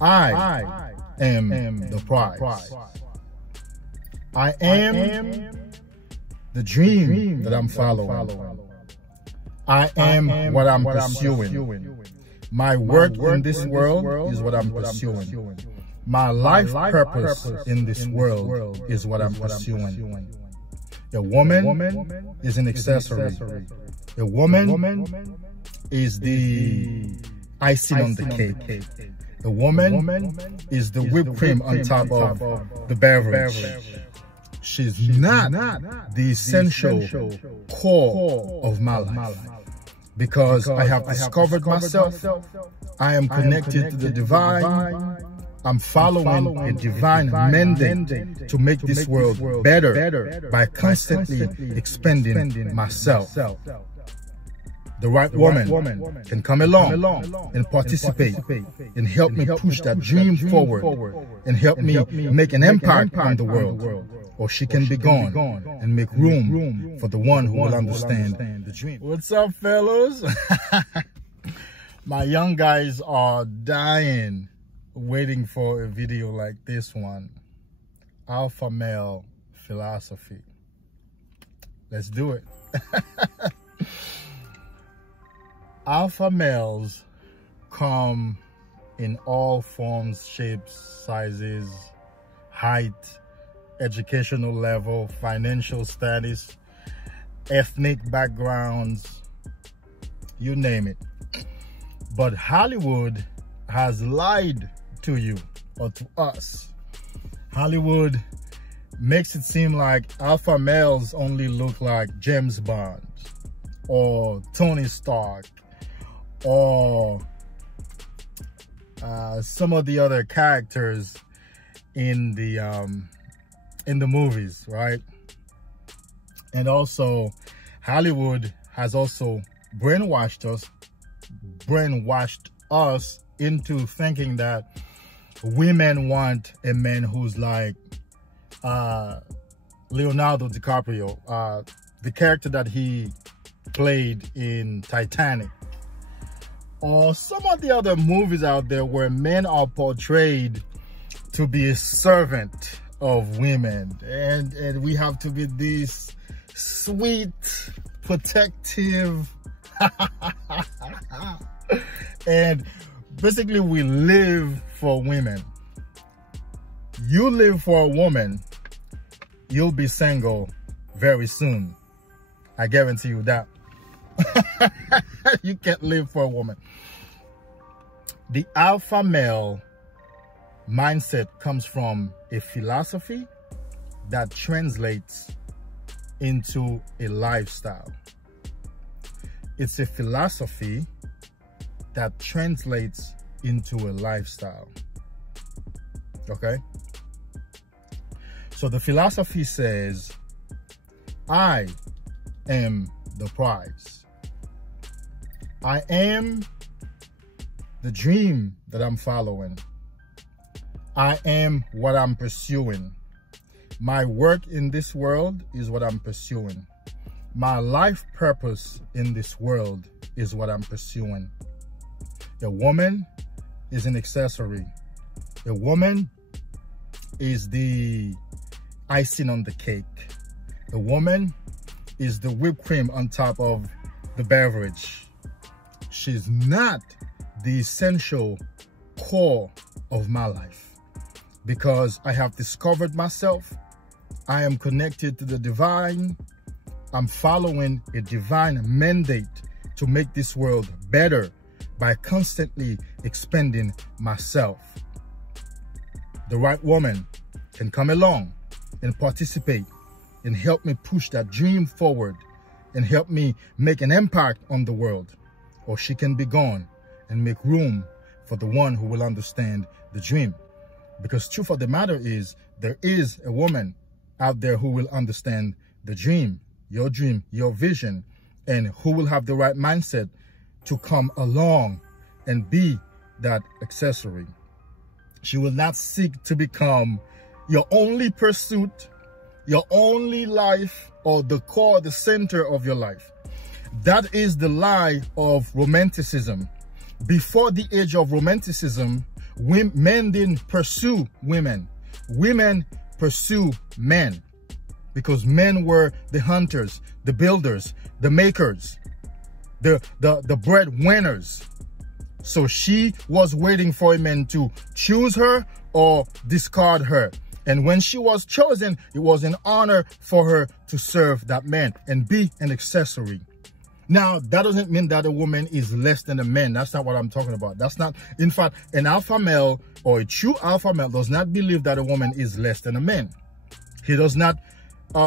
I am the prize. I am the dream that I'm following. I am what I'm pursuing. My work in this world is what I'm pursuing. My life purpose in this world is what I'm pursuing. A woman is an accessory. A woman is the icing on the cake. A woman is the whipped cream on top of the beverage. She's not the essential core of my life. Because I have discovered myself, I am connected to the divine. I'm following a divine mandate to make this world better by constantly expanding myself. The right woman can come along and participate and help me push that dream forward and help me make an impact on the world. Or she can be gone and make room for the one who will understand the dream. What's up, fellas? My young guys are dying waiting for a video like this one. Alpha male philosophy. Let's do it. Alpha males come in all forms, shapes, sizes, height, educational level, financial status, ethnic backgrounds, you name it. But Hollywood has lied to you or to us. Hollywood makes it seem like alpha males only look like James Bond or Tony Stark or some of the other characters in the movies, right? And also Hollywood has also brainwashed us into thinking that women want a man who's like Leonardo DiCaprio, the character that he played in Titanic, or some of the other movies out there where men are portrayed to be a servant of women, and we have to be this sweet, protective, and basically we live for women. You live for a woman, you'll be single very soon. I guarantee you that. You can't live for a woman. The alpha male mindset comes from a philosophy that translates into a lifestyle. It's a philosophy that translates into a lifestyle. Okay? So the philosophy says, I am the prize. I am the dream that I'm following. I am what I'm pursuing. My work in this world is what I'm pursuing. My life purpose in this world is what I'm pursuing. A woman is an accessory. A woman is the icing on the cake. A woman is the whipped cream on top of the beverage. She's not the essential core of my life. Because I have discovered myself, I am connected to the divine. I'm following a divine mandate to make this world better by constantly expanding myself. The right woman can come along and participate and help me push that dream forward and help me make an impact on the world. Or she can be gone and make room for the one who will understand the dream. Because truth of the matter is, there is a woman out there who will understand the dream, your vision, and who will have the right mindset to come along and be that accessory. She will not seek to become your only pursuit, your only life, or the core, the center of your life. That is the lie of romanticism. Before the age of romanticism, Men didn't pursue women. Women pursue men, because men were the hunters, the builders, the makers, the breadwinners. So she was waiting for a man to choose her or discard her. And when she was chosen, it was an honor for her to serve that man and be an accessory. Now, that doesn't mean that a woman is less than a man. That's not what I'm talking about. That's not, in fact, an alpha male or a true alpha male does not believe that a woman is less than a man. He does not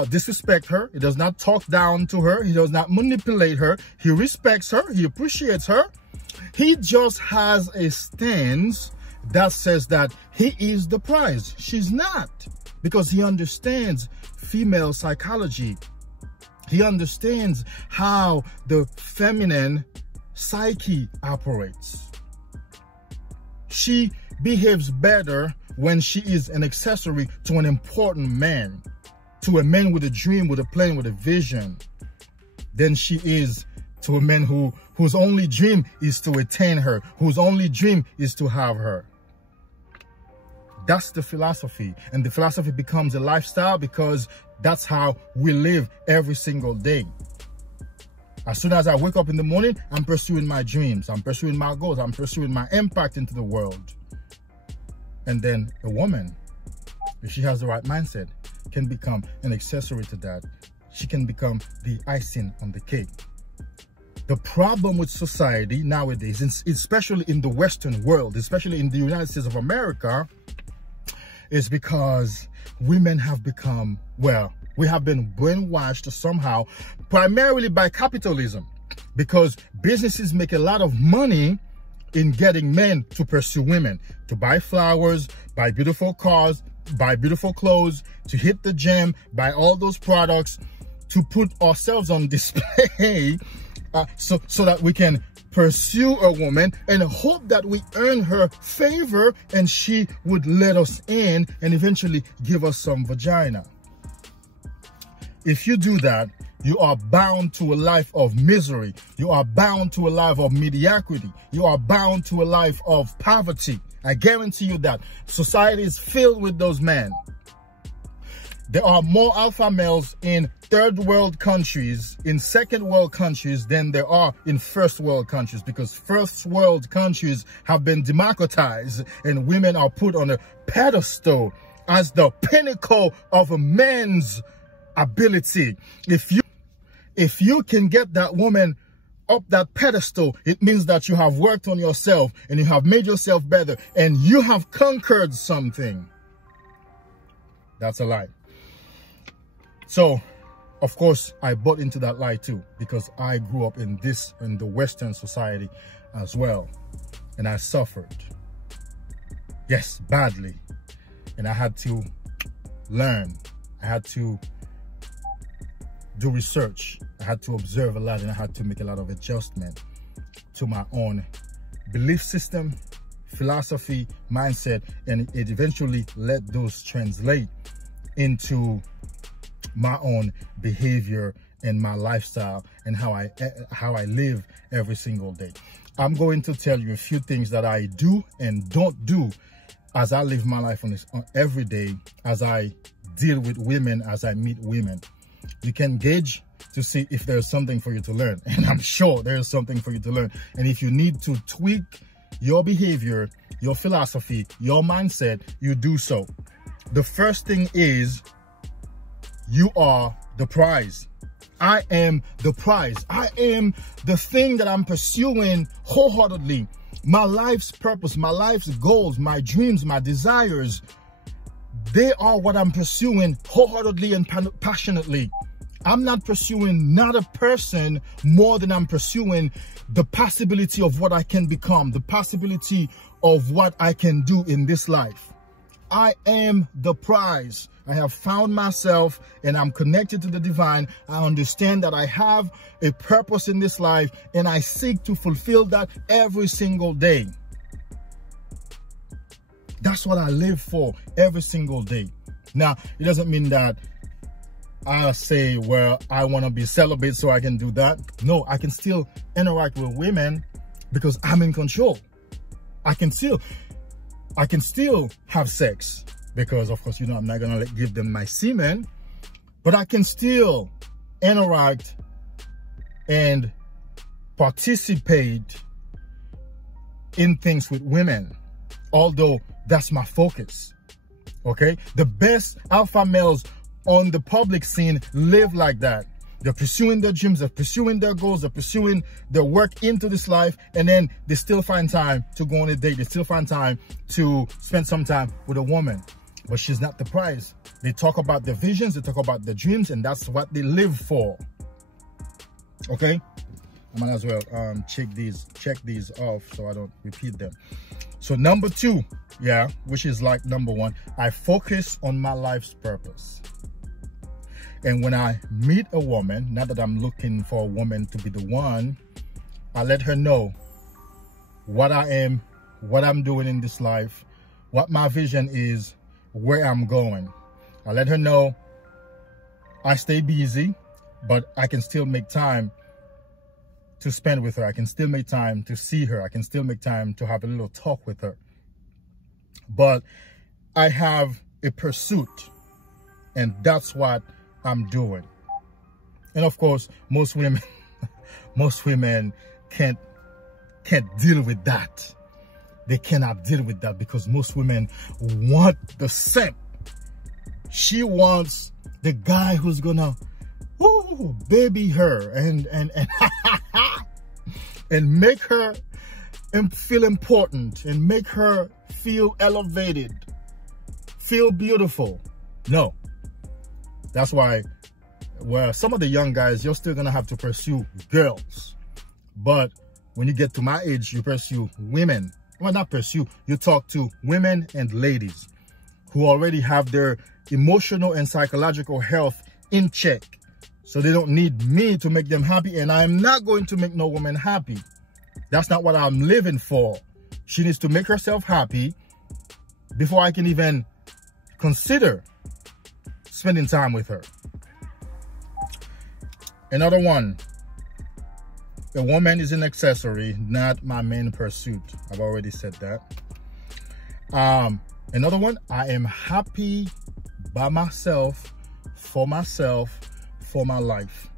disrespect her. He does not talk down to her. He does not manipulate her. He respects her. He appreciates her. He just has a stance that says that he is the prize. She's not, because he understands female psychology. He understands how the feminine psyche operates. She behaves better when she is an accessory to an important man, to a man with a dream, with a plan, with a vision, than she is to a man whose only dream is to attain her, whose only dream is to have her. That's the philosophy. And the philosophy becomes a lifestyle, because that's how we live every single day. As soon as I wake up in the morning, I'm pursuing my dreams. I'm pursuing my goals. I'm pursuing my impact into the world. And then a woman, if she has the right mindset, can become an accessory to that. She can become the icing on the cake. The problem with society nowadays, especially in the Western world, especially in the United States of America, is because women have become, well, we have been brainwashed somehow, primarily by capitalism, because businesses make a lot of money in getting men to pursue women, to buy flowers, buy beautiful cars, buy beautiful clothes, to hit the gym, buy all those products, to put ourselves on display, so that we can pursue a woman and hope that we earn her favor and she would let us in and eventually give us some vagina. If you do that, you are bound to a life of misery. You are bound to a life of mediocrity. You are bound to a life of poverty. I guarantee you that. Society is filled with those men. There are more alpha males in third world countries, in second world countries, than there are in first world countries, because first world countries have been democratized and women are put on a pedestal as the pinnacle of a man's ability. If you can get that woman up that pedestal, it means that you have worked on yourself and you have made yourself better and you have conquered something. That's a lie. So, of course, I bought into that lie too, because I grew up in the Western society as well. And I suffered. Yes, badly. And I had to learn. I had to do research. I had to observe a lot, and I had to make a lot of adjustment to my own belief system, philosophy, mindset, and it eventually let those translate into my own behavior and my lifestyle and how I live every single day. I'm going to tell you a few things that I do and don't do as I live my life on every day, as I deal with women, as I meet women. You can gauge to see if there's something for you to learn, and I'm sure there's something for you to learn. And if you need to tweak your behavior, your philosophy, your mindset, you do so. The first thing is, you are the prize. I am the prize. I am the thing that I'm pursuing wholeheartedly. My life's purpose, my life's goals, my dreams, my desires, they are what I'm pursuing wholeheartedly and passionately. I'm not pursuing not a person more than I'm pursuing the possibility of what I can become, the possibility of what I can do in this life. I am the prize. I have found myself and I'm connected to the divine. I understand that I have a purpose in this life and I seek to fulfill that every single day. That's what I live for every single day. Now, it doesn't mean that I say, well, I want to be celibate so I can do that. No, I can still interact with women because I'm in control. I can still I can still have sex because, of course, you know, I'm not going to give them my semen, but I can still interact and participate in things with women, although that's my focus. Okay, the best alpha males on the public scene live like that. They're pursuing their dreams, they're pursuing their goals, they're pursuing their work into this life, and then they still find time to go on a date. They still find time to spend some time with a woman, but she's not the prize. They talk about their visions, they talk about their dreams, and that's what they live for. Okay, I might as well check these off so I don't repeat them. So number 2, yeah, which is like number 1, I focus on my life's purpose. And when I meet a woman, not that I'm looking for a woman to be the one, I let her know what I am, what I'm doing in this life, what my vision is, where I'm going. I let her know I stay busy, but I can still make time to spend with her. I can still make time to see her. I can still make time to have a little talk with her. But I have a pursuit, and that's what I'm doing. And of course, most women can't deal with that. They cannot deal with that because most women want the simp. She wants the guy who's gonna baby her and and make her feel important and make her feel elevated, feel beautiful. No, that's why, well, some of the young guys, you're still gonna have to pursue girls, but when you get to my age, you pursue women. Well, not pursue, you talk to women and ladies who already have their emotional and psychological health in check. So they don't need me to make them happy, and I'm not going to make no woman happy. That's not what I'm living for. She needs to make herself happy before I can even consider spending time with her. Another one, a woman is an accessory, not my main pursuit. I've already said that. Another one, I am happy by myself, for my life.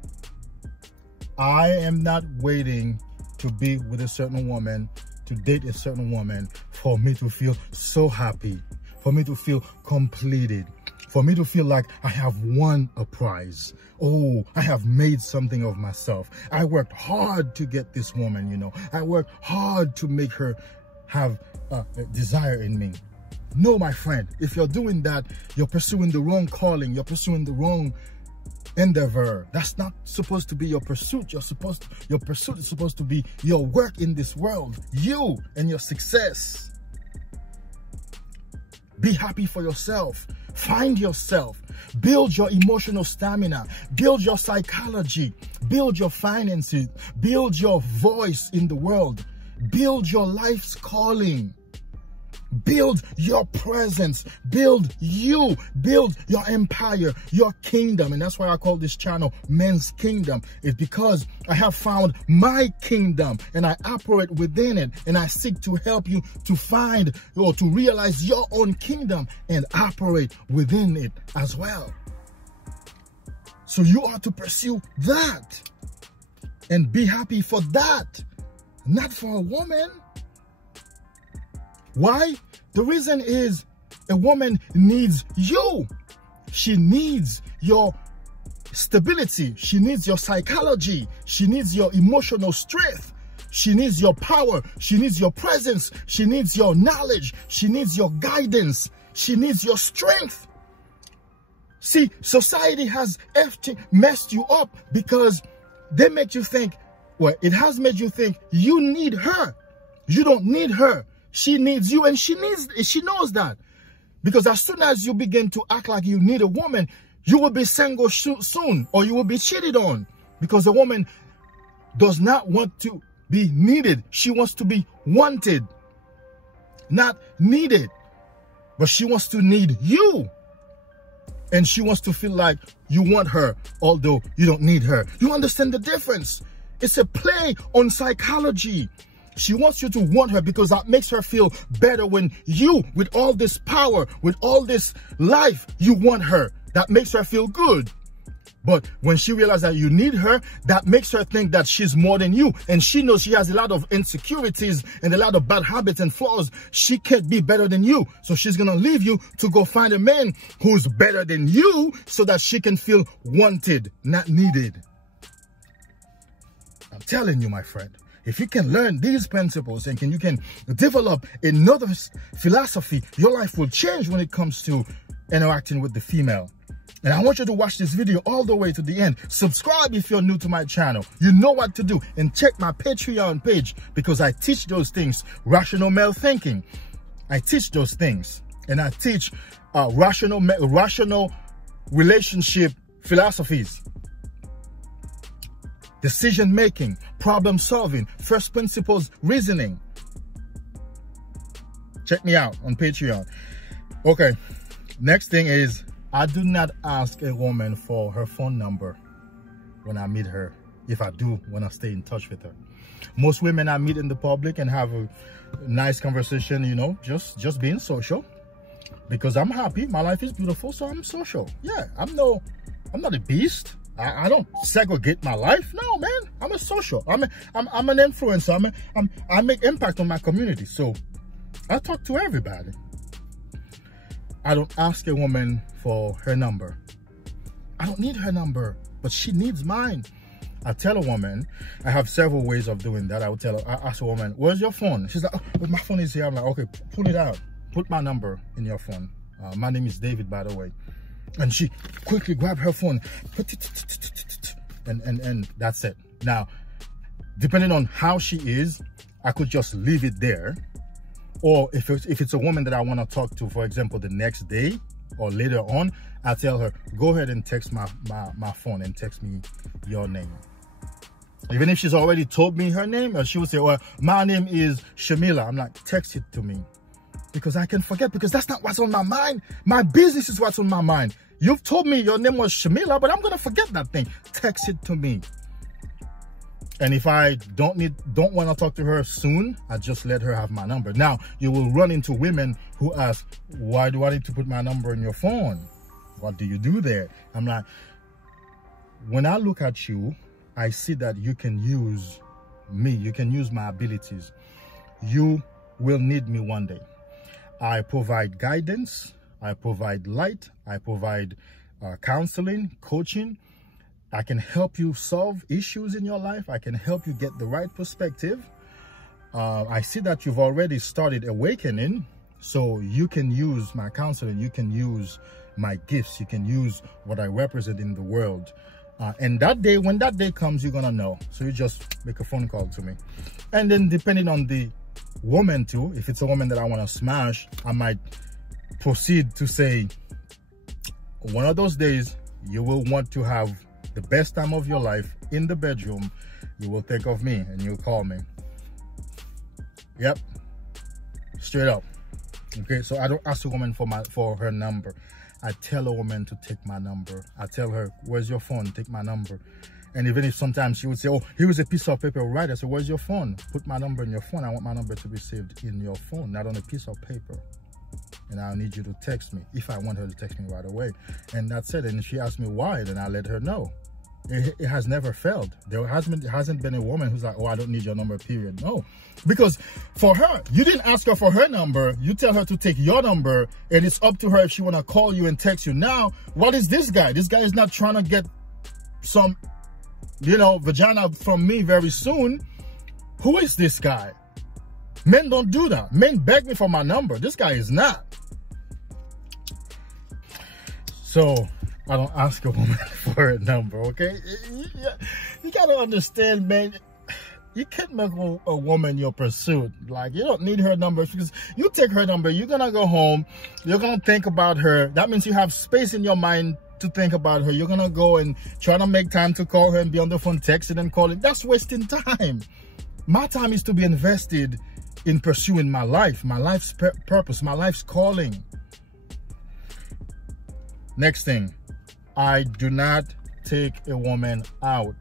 I am not waiting to be with a certain woman, to date a certain woman, for me to feel so happy, for me to feel completed, for me to feel like I have won a prize. Oh, I have made something of myself. I worked hard to get this woman, you know. I worked hard to make her have a desire in me. No, my friend, if you're doing that, you're pursuing the wrong calling. You're pursuing the wrong endeavor. That's not supposed to be your pursuit. Your pursuit is supposed to be your work in this world, you and your success. Be happy for yourself. Find yourself. Build your emotional stamina. Build your psychology. Build your finances. Build your voice in the world. Build your life's calling. Build your presence. Build you. Build your empire, your kingdom. And that's why I call this channel Men's Kingdom. It's because I have found my kingdom and I operate within it. And I seek to help you to find or to realize your own kingdom and operate within it as well. So you are to pursue that and be happy for that, not for a woman. Why? The reason is a woman needs you. She needs your stability. She needs your psychology. She needs your emotional strength. She needs your power. She needs your presence. She needs your knowledge. She needs your guidance. She needs your strength. See, society has messed you up because they make you think, well, it has made you think you need her. You don't need her. She needs you, and she knows that. Because as soon as you begin to act like you need a woman, you will be single soon, or you will be cheated on. Because a woman does not want to be needed. She wants to be wanted, not needed. But she wants to need you. And she wants to feel like you want her, although you don't need her. You understand the difference? It's a play on psychology. She wants you to want her because that makes her feel better when you, with all this power, with all this life, you want her. That makes her feel good. But when she realizes that you need her, that makes her think that she's more than you. And she knows she has a lot of insecurities and a lot of bad habits and flaws. She can't be better than you. So she's going to leave you to go find a man who's better than you so that she can feel wanted, not needed. I'm telling you, my friend, if you can learn these principles and you can develop another philosophy, your life will change when it comes to interacting with the female. And I want you to watch this video all the way to the end. Subscribe if you're new to my channel. You know what to do. And check my Patreon page because I teach those things. Rational male thinking. I teach those things. And I teach rational relationship philosophies. Decision making. Problem solving. First principles reasoning. Check me out on Patreon. Okay. Next thing is, I do not ask a woman for her phone number when I meet her, if I do want to stay in touch with her. Most women I meet in the public and have a nice conversation, you know, just being social. Because I'm happy, my life is beautiful, so I'm social. Yeah, I'm not a beast. I don't segregate my life. No, man, I'm a social. I'm an influencer. I make impact on my community. So I talk to everybody. I don't ask a woman for her number. I don't need her number, but she needs mine. I tell a woman, I have several ways of doing that. I would tell her, I ask a woman, where's your phone? She's like, oh, my phone is here. I'm like, okay, pull it out. Put my number in your phone. My name is David, by the way. And she quickly grabbed her phone. And that's it. Now, depending on how she is, I could just leave it there. Or if it's a woman that I want to talk to, for example, the next day or later on, I tell her, go ahead and text my phone and text me your name. Even if she's already told me her name, or she would say, well, my name is Shamila. I'm like, text it to me. Because I can forget, because that's not what's on my mind. My business is what's on my mind. You've told me your name was Shamila, but I'm going to forget that thing. Text it to me. And if I don't want to talk to her soon, I just let her have my number. Now, you will run into women who ask, why do I need to put my number in your phone? What do you do there? I'm like, when I look at you, I see that you can use me. You can use my abilities. You will need me one day. I provide guidance. I provide light. I provide counseling, coaching. I can help you solve issues in your life. I can help you get the right perspective. I see that you've already started awakening, so you can use my counseling. You can use my gifts. You can use what I represent in the world. And that day, when that day comes, you're going to know. So you just make a phone call to me. And then depending on the woman too, if it's a woman that I want to smash, I might proceed to say, one of those days, you will want to have the best time of your life in the bedroom. You will think of me and you'll call me. Yep, straight up. Okay, so I don't ask a woman for her number. I tell a woman to take my number. I tell her, where's your phone? Take my number. And even if sometimes she would say, oh, here is a piece of paper, right? I say, where's your phone? Put my number in your phone. I want my number to be saved in your phone, not on a piece of paper. And I'll need you to text me if I want her to text me right away. And that's it. And if she asks me why, then I let her know. It has never failed. There hasn't been a woman who's like, oh, I don't need your number, period. No, because for her, you didn't ask her for her number. You tell her to take your number, and it's up to her if she want to call you and text you. Now, what is this guy? This guy is not trying to get some, you know, vagina from me very soon. Who is this guy? Men don't do that. Men beg me for my number. This guy is not. So I don't ask a woman for a number, okay? You gotta understand, man. You can't make a woman your pursuit. Like, you don't need her number, because you take her number, you're gonna go home, you're gonna think about her. That means you have space in your mind to think about her. You're gonna go and try to make time to call her and be on the phone texting and calling. That's wasting time. My time is to be invested in pursuing my life, my life's purpose, my life's calling. Next thing, I do not take a woman out.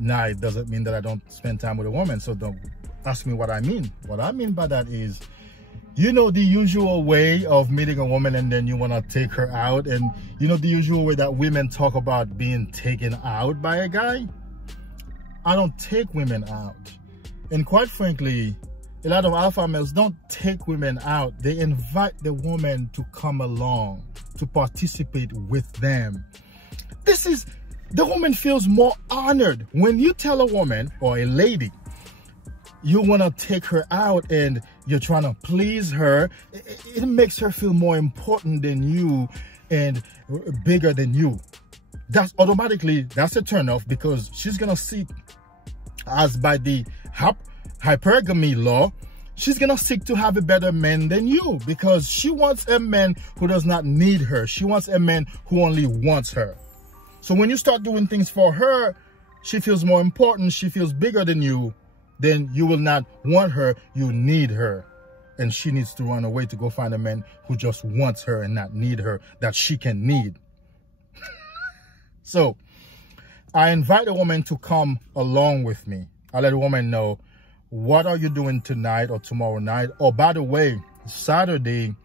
night doesn't mean that I don't spend time with a woman. So don't ask me what I mean. What I mean by that is, you know, the usual way of meeting a woman and then you want to take her out, and you know the usual way that women talk about being taken out by a guy. I don't take women out. And quite frankly, a lot of alpha males don't take women out. They invite the woman to come along, to participate with them. The woman feels more honored when you tell a woman or a lady you want to take her out and you're trying to please her. It makes her feel more important than you and bigger than you. That's automatically, that's a turn off, because she's gonna seek, as by the hypergamy law, she's gonna seek to have a better man than you, because she wants a man who does not need her. She wants a man who only wants her. So when you start doing things for her, she feels more important, she feels bigger than you. Then you will not want her, you need her. And she needs to run away to go find a man who just wants her and not need her, that she can need. So I invite a woman to come along with me. I let a woman know, what are you doing tonight or tomorrow night? Oh, by the way, Saturday,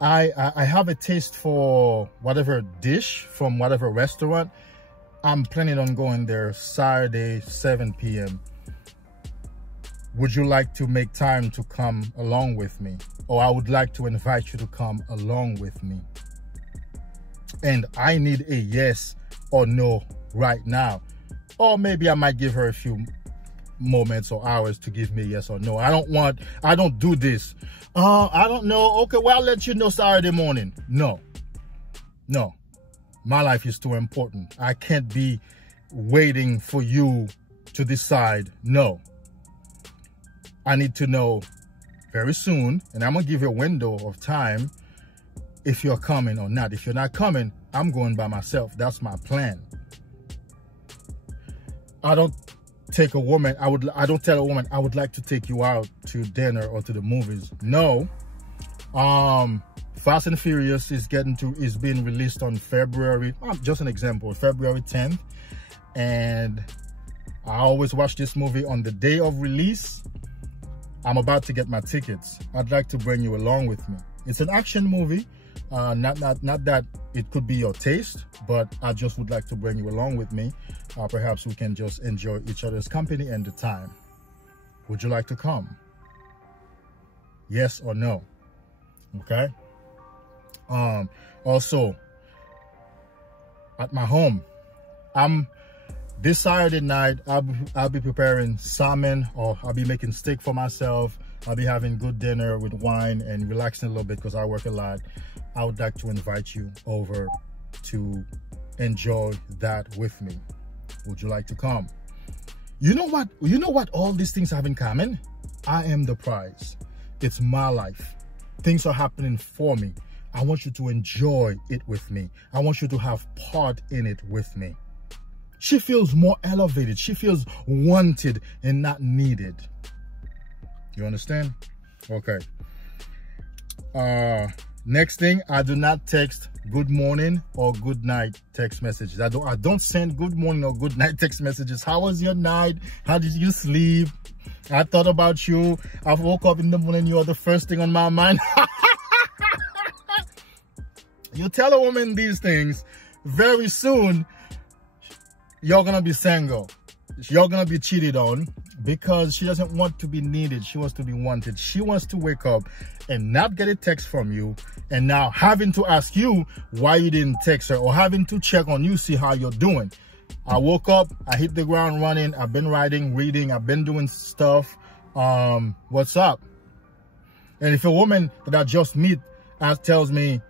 I have a taste for whatever dish from whatever restaurant. I'm planning on going there Saturday, 7 p.m. Would you like to make time to come along with me? Or I would like to invite you to come along with me. And I need a yes or no right now. Or maybe I might give her a few moments or hours to give me a yes or no. I don't do this. I don't know. Okay, well, I'll let you know Saturday morning. No. My life is too important. I can't be waiting for you to decide. No. I need to know very soon, and I'm going to give you a window of time if you're coming or not. If you're not coming, I'm going by myself. That's my plan. I don't take a woman, I don't tell a woman, I would like to take you out to dinner or to the movies. No. Fast and Furious is being released on February, just an example, February 10th. And I always watch this movie on the day of release. I'm about to get my tickets. I'd like to bring you along with me. It's an action movie. Not that it could be your taste, but I just would like to bring you along with me. Perhaps we can just enjoy each other's company and the time. Would you like to come? Yes or no? Okay. Also, at my home, this Saturday night, I'll be preparing salmon, or I'll be making steak for myself. I'll be having good dinner with wine and relaxing a little bit because I work a lot. I would like to invite you over to enjoy that with me. Would you like to come? You know what all these things have in common? I am the prize. It's my life. Things are happening for me. I want you to enjoy it with me. I want you to have part in it with me. She feels more elevated. She feels wanted and not needed. You understand? Okay. Next thing, I do not text good morning or good night text messages. I don't send good morning or good night text messages. How was your night? How did you sleep? I thought about you. I woke up in the morning. You are the first thing on my mind. You tell a woman these things, very soon you're gonna be single. You're gonna be cheated on, because she doesn't want to be needed. She wants to be wanted. She wants to wake up and not get a text from you, and now having to ask you why you didn't text her, or having to check on you, see how you're doing. I woke up, I hit the ground running. I've been writing, reading, I've been doing stuff. What's up? And if a woman that I just meet tells me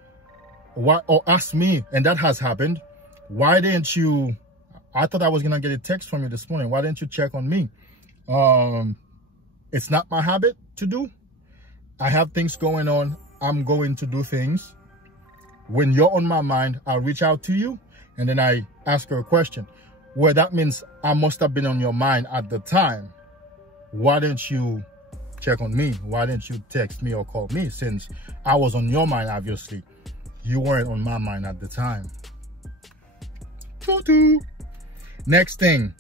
what, or asks me, and that has happened, why didn't you, I thought I was gonna get a text from you this morning, why didn't you check on me? It's not my habit to do. I have things going on. I'm going to do things. When you're on my mind, I'll reach out to you, and then I ask her a question. Well, that means I must have been on your mind at the time. Why didn't you check on me? Why didn't you text me or call me? Since I was on your mind, obviously. You weren't on my mind at the time. Next thing,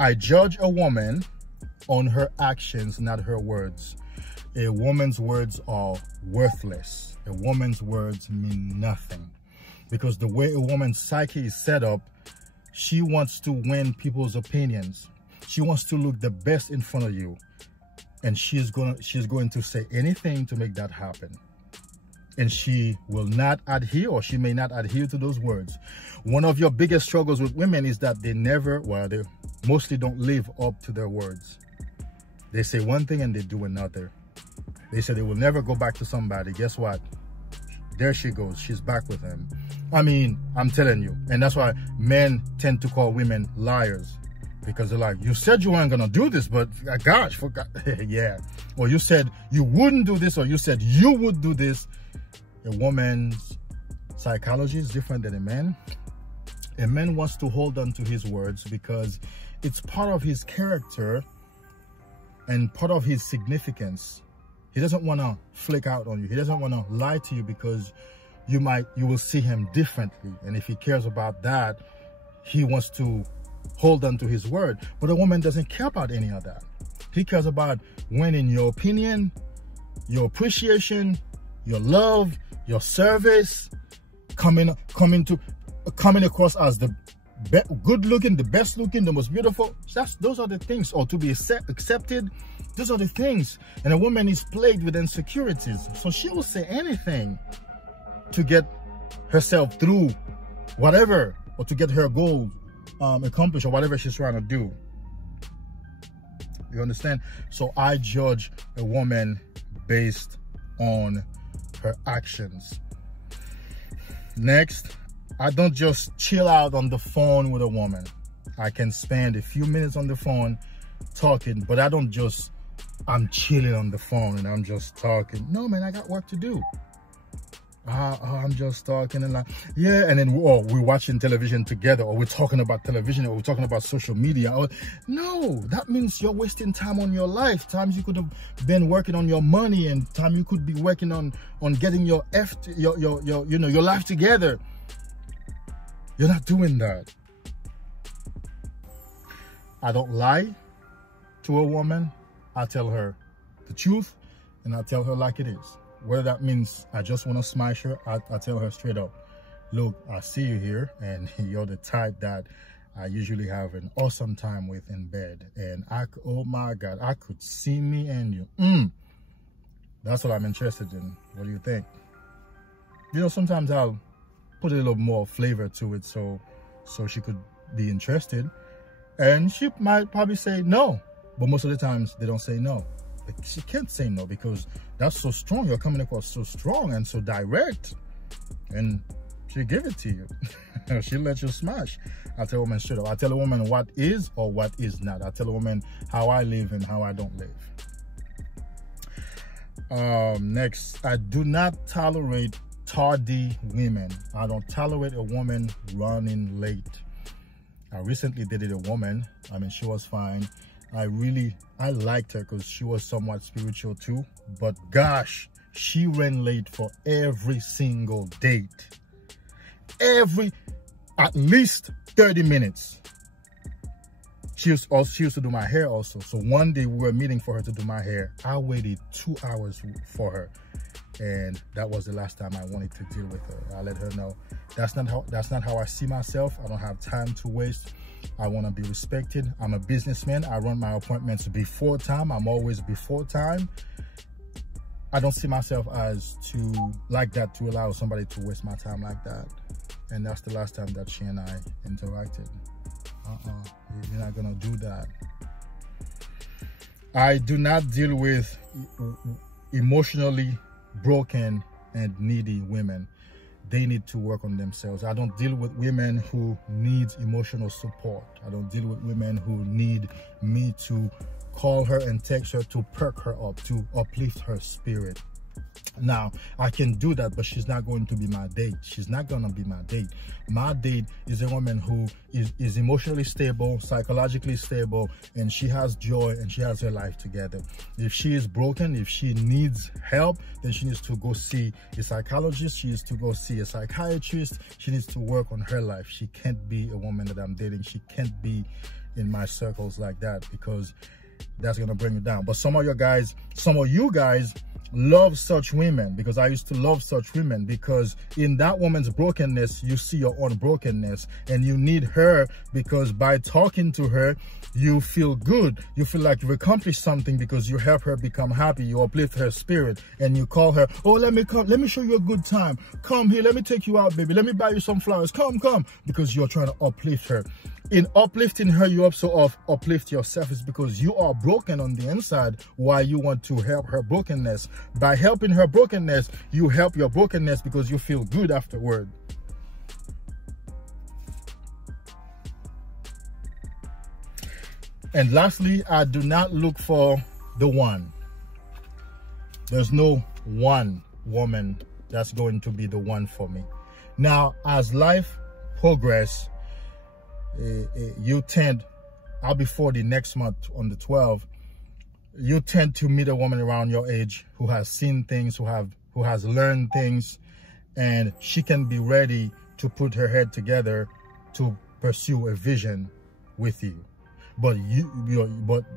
I judge a woman on her actions, not her words. A woman's words are worthless. A woman's words mean nothing. Because the way a woman's psyche is set up, she wants to win people's opinions. She wants to look the best in front of you. And she's going to say anything to make that happen. And she will not adhere, or she may not adhere to those words. One of your biggest struggles with women is that they mostly don't live up to their words. They say one thing and they do another. They say they will never go back to somebody. Guess what? There she goes. She's back with him. I mean, I'm telling you. And that's why men tend to call women liars. Because they're like, you said you weren't going to do this, but gosh, forgot. Yeah. Or you said you wouldn't do this, or you said you would do this. A woman's psychology is different than a man. A man wants to hold on to his words because it's part of his character and part of his significance. He doesn't want to flake out on you. He doesn't want to lie to you because you will see him differently. And if he cares about that, he wants to hold on to his word. But a woman doesn't care about any of that. He cares about winning your opinion, your appreciation, your love, your service, coming across as the good looking, the best looking, the most beautiful. Those are the things. Or to be accepted. Those are the things. And a woman is plagued with insecurities. So she will say anything to get herself through whatever, or to get her goal accomplished, or whatever she's trying to do. You understand? So I judge a woman based on her actions. Next, I don't just chill out on the phone with a woman. I can spend a few minutes on the phone talking, but I don't just, I'm chilling on the phone and I'm just talking. No, man, I got work to do. I'm just talking and like, yeah, and then we're watching television together, or we're talking about television, or we're talking about social media. No, that means you're wasting time on your life. Times you could have been working on your money, and time you could be working on getting your life together. You're not doing that. I don't lie to a woman. I tell her the truth, and I tell her like it is. Whether that means I just want to smash her, I tell her straight up, look, I see you here, and you're the type that I usually have an awesome time with in bed. And oh my God, I could see me and you. That's what I'm interested in. What do you think? You know, sometimes I'll put a little more flavor to it so she could be interested. And she might probably say no, but most of the times they don't say no. She can't say no because that's so strong. You're coming across so strong and so direct, and she'll give it to you. She'll let you smash. I tell a woman straight up. I tell a woman what is or what is not. I tell a woman how I live and how I don't live. Next, I do not tolerate tardy women. I don't tolerate a woman running late. I recently dated a woman. I mean, she was fine. I liked her because she was somewhat spiritual too. But gosh, she ran late for every single date. At least 30 minutes. She used to do my hair also. So one day we were meeting for her to do my hair. I waited 2 hours for her. And that was the last time I wanted to deal with her. I let her know that's not how I see myself. I don't have time to waste. I want to be respected. I'm a businessman. I run my appointments before time. I'm always before time. I don't see myself as like that to allow somebody to waste my time like that. And that's the last time that she and I interacted. You're not gonna do that. I do not deal with emotionally broken and needy women. They need to work on themselves. I don't deal with women who need emotional support. I don't deal with women who need me to call her and text her to perk her up, to uplift her spirit. Now, I can do that, but she's not going to be my date. She's not going to be my date. My date is a woman who is emotionally stable, psychologically stable, and she has joy and she has her life together. If she is broken, if she needs help, then she needs to go see a psychologist. She needs to go see a psychiatrist. She needs to work on her life. She can't be a woman that I'm dating. She can't be in my circles like that, because that's gonna bring you down. But some of you guys love such women, because I used to love such women, because in that woman's brokenness you see your own brokenness, and you need her, because by talking to her you feel good, you feel like you've accomplished something, because you help her become happy, you uplift her spirit, and you call her, oh, let me show you a good time, come here, let me take you out, baby, let me buy you some flowers, come, because you're trying to uplift her. In uplifting her, you also uplift yourself. It's because you are broken on the inside, why you want to help her brokenness. By helping her brokenness, you help your brokenness, because you feel good afterward. And lastly, I do not look for the one. There's no one woman that's going to be the one for me. Now, as life progresses, you tend, I'll be 40 next month on the 12th, you tend to meet a woman around your age who has seen things, who has learned things, and she can be ready to put her head together to pursue a vision with you. But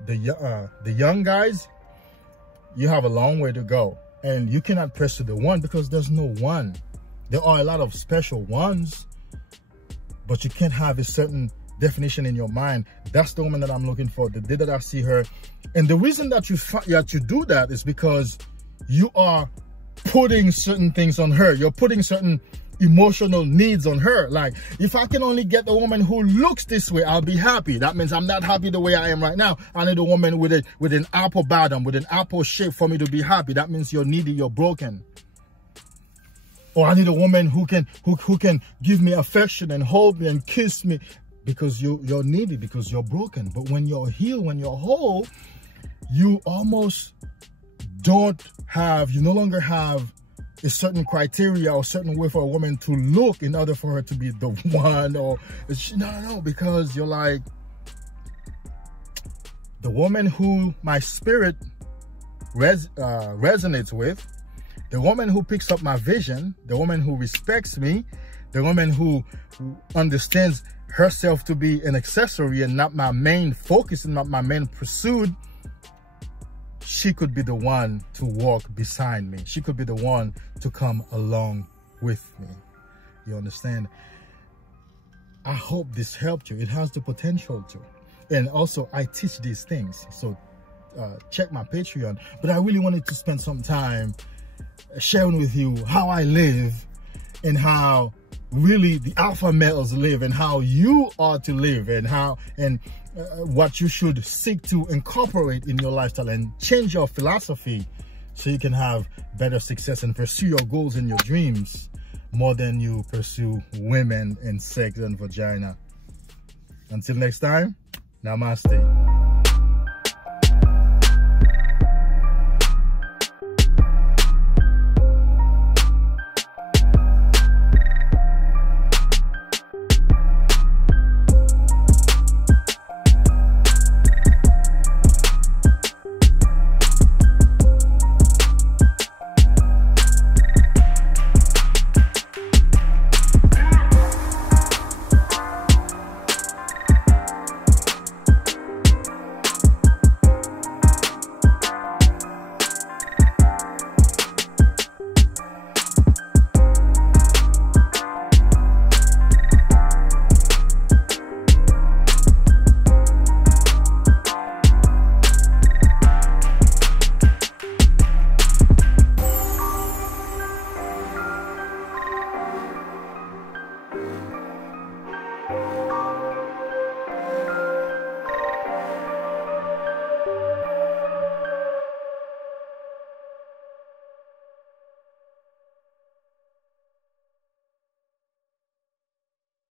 the young guys, you have a long way to go, and you cannot pursue the one, because there's no one. There are a lot of special ones, but you can't have a certain definition in your mind. That's the woman that I'm looking for, the day that I see her. And the reason that you do that is because you are putting certain things on her. You're putting certain emotional needs on her. Like, if I can only get the woman who looks this way, I'll be happy. That means I'm not happy the way I am right now. I need a woman with an apple bottom, with an apple shape for me to be happy. That means you're needy, you're broken. Or I need a woman who can give me affection and hold me and kiss me, because you're needy, because you're broken. But when you're healed, when you're whole, you almost you no longer have a certain criteria or certain way for a woman to look in order for her to be the one. Or no, because you're like, the woman who my spirit resonates with, the woman who picks up my vision, the woman who respects me, the woman who understands herself to be an accessory and not my main focus and not my main pursuit, she could be the one to walk beside me. She could be the one to come along with me. You understand? I hope this helped you. It has the potential to. And also, I teach these things. So check my Patreon. But I really wanted to spend some time sharing with you how I live, and how really the alpha males live, and how you are to live, and what you should seek to incorporate in your lifestyle and change your philosophy, so you can have better success and pursue your goals and your dreams more than you pursue women and sex and vagina. Until next time, namaste.